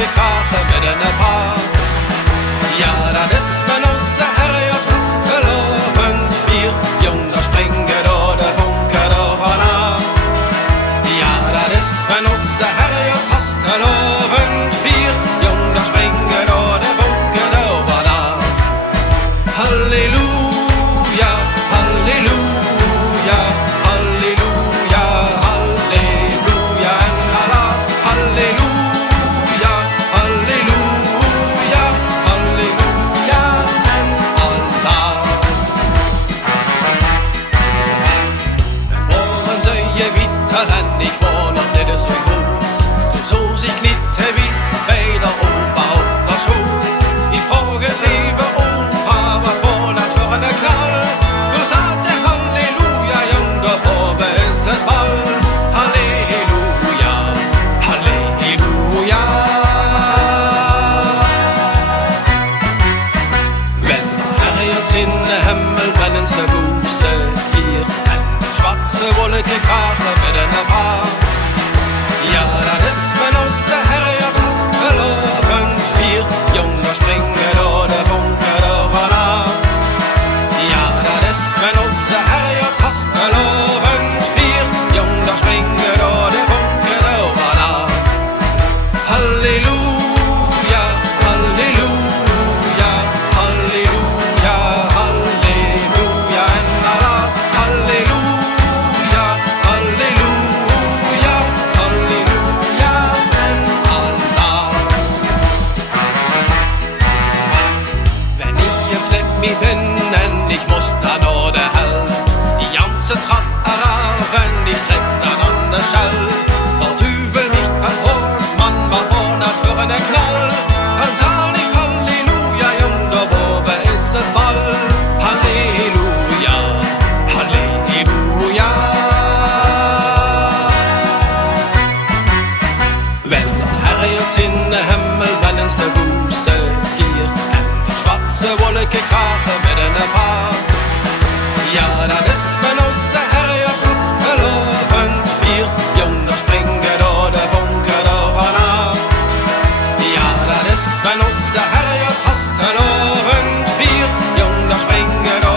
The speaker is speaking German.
ikke krache med denne par. Ja, dat is men også herjert fastelavond fyr. Jongen springer da det funker da vanaf. Ja, dat is men også herjert fastelavond fyr. Jongen springer da det funker da vanaf. Halleluja, halleluja, halleluja, halleluja en alaf. Halleluja, halleluja, halleluja en alaf. Morgen säger vittaren, ich var noch nicht so groß. Du så sich knittevis bei der Opa und der Schoß. Ich frage liebe Opa, was war das für eine Knall? Du sagte Halleluja, Jung, der Bove ist ein Ball. Halleluja, Halleluja. Wenn herjet in den Himmel, brennens der Buße hier. En schwarze Wolke krache med denne par. Ja, dat is men også herjet fastelavond fyr. Junger springer da det funker da vanaf. Ja, dat is men også herjet fastelavond fyr. Junger springer da det funker da vanaf. Halleluja, halleluja, halleluja, halleluja en alaf. Halleluja, halleluja, halleluja en alaf. Wenn ich jetzt nicht mehr bin, denn ich muss da noch der Hell. Die ganze Trappe raven, ich tritt dann an der Schall. Der Teufel mich befragt, Mann, was war das für eine Knall? Dann sah ich Halleluja, Jung, der Bove ist ein Ball. Halleluja, Halleluja. Wenn herjet in den Himmel, brennens der Buße gier. En die schwarze Wolke krache med denne par. Ja, dat is men også herjet fastelavond fyr. Junger springer da det funker da vanaf. Ja, dat is men også herjet fastelavond fyr. Junger springer da